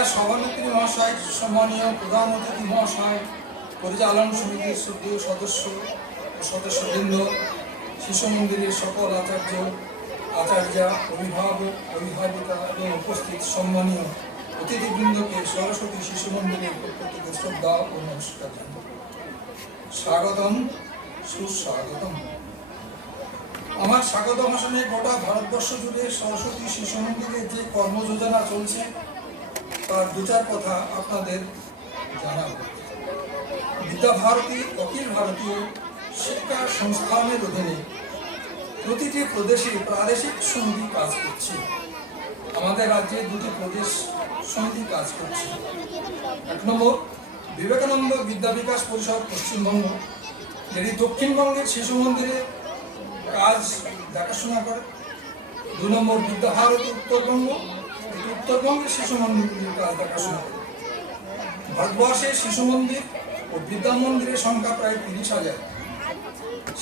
জেলা সভানেত্রী মহাশয়, সম্মানীয় প্রধান অতিথি মহাশয়, পরিচালন সমিতির শ্রদ্ধেয় সদস্য সদস্যবৃন্দ, শিশু মন্দিরের সকল আচার্য, আচার্যা, অভিভাবক, অভিভাবিকা এবং উপস্থিত সম্মানীয় অতিথিবৃন্দকে সরস্বতী শিশু মন্দিরের পক্ষ থেকে শ্রদ্ধা ও নমস্কার স্বাগতম, সুস্বাগতম। আমার স্বাগত ভাষণে গোটা ভারতবর্ষ জুড়ে সরস্বতী শিশু মন্দিরের যে কর্মযোজনা চলছে তার দু চার কথা আপনাদের জানাব। বিদ্যাভারতী অখিল ভারতীয় শিক্ষা সংস্থানের অধীনে প্রতিটি প্রদেশে প্রাদেশিক সমিতি কাজ করছে। আমাদের রাজ্যে দুটি প্রদেশ সমিতি কাজ করছে। এক নম্বর, বিবেকানন্দ বিদ্যা বিকাশ পরিষদ পশ্চিমবঙ্গ। যেটি দক্ষিণবঙ্গের শিশু মন্দিরে কাজ দেখাশোনা করে। দু নম্বর বিদ্যাভারতী উত্তরবঙ্গ। উত্তরবঙ্গের শিশু মন্দিরগুলির কাজ দেখাশোনা করে ভারতবর্ষের শিশু মন্দির ও বিদ্যা মন্দিরের সংখ্যা প্রায় তিরিশ হাজার।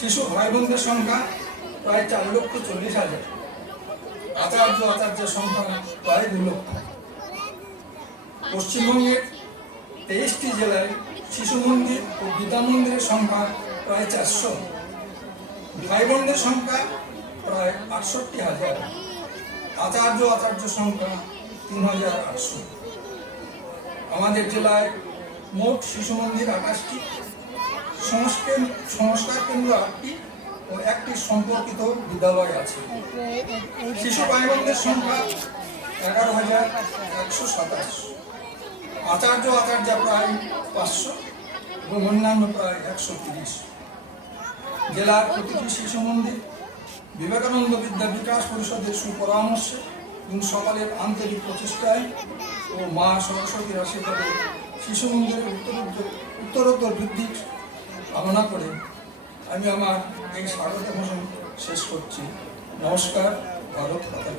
শিশু ভাই বোনদের সংখ্যা প্রায় চার লক্ষ চল্লিশ হাজার। আচার্য আচার্যের সংখ্যা প্রায় দু লক্ষ। পশ্চিমবঙ্গের তেইশটি জেলায় শিশু মন্দির ও বিদ্যা মন্দিরের সংখ্যা প্রায় চারশো। ভাই বোনদের সংখ্যা প্রায় আটষট্টি হাজার। আচার্য আচার্য সংখ্যা তিন হাজার আটশো। আমাদের জেলায় মোট শিশু মন্দির আকাশটি সংস্কার সংস্কার কেন্দ্র আটটি ও একটি সম্পর্কিত বিদ্যালয় আছে। শিশু ভাই বোনদের সংখ্যা এগারো হাজার একশো সাতাশ। আচার্য আচার্য প্রায় পাঁচশো এবং অন্যান্য প্রায় একশো তিরিশ। জেলার প্রতিটি শিশু মন্দির বিবেকানন্দ বিদ্যা বিকাশ পরিষদের সুপরামর্শে এবং সকালের আন্তরিক প্রচেষ্টায় ও মা সরস্বতীর আশীর্বাদে শিশু মন্দিরের উত্তরোত্তর উত্তরোত্তর বৃদ্ধি কামনা করে আমি আমার এই স্বাগত ভাষণ শেষ করছি। নমস্কার, ভারত কথা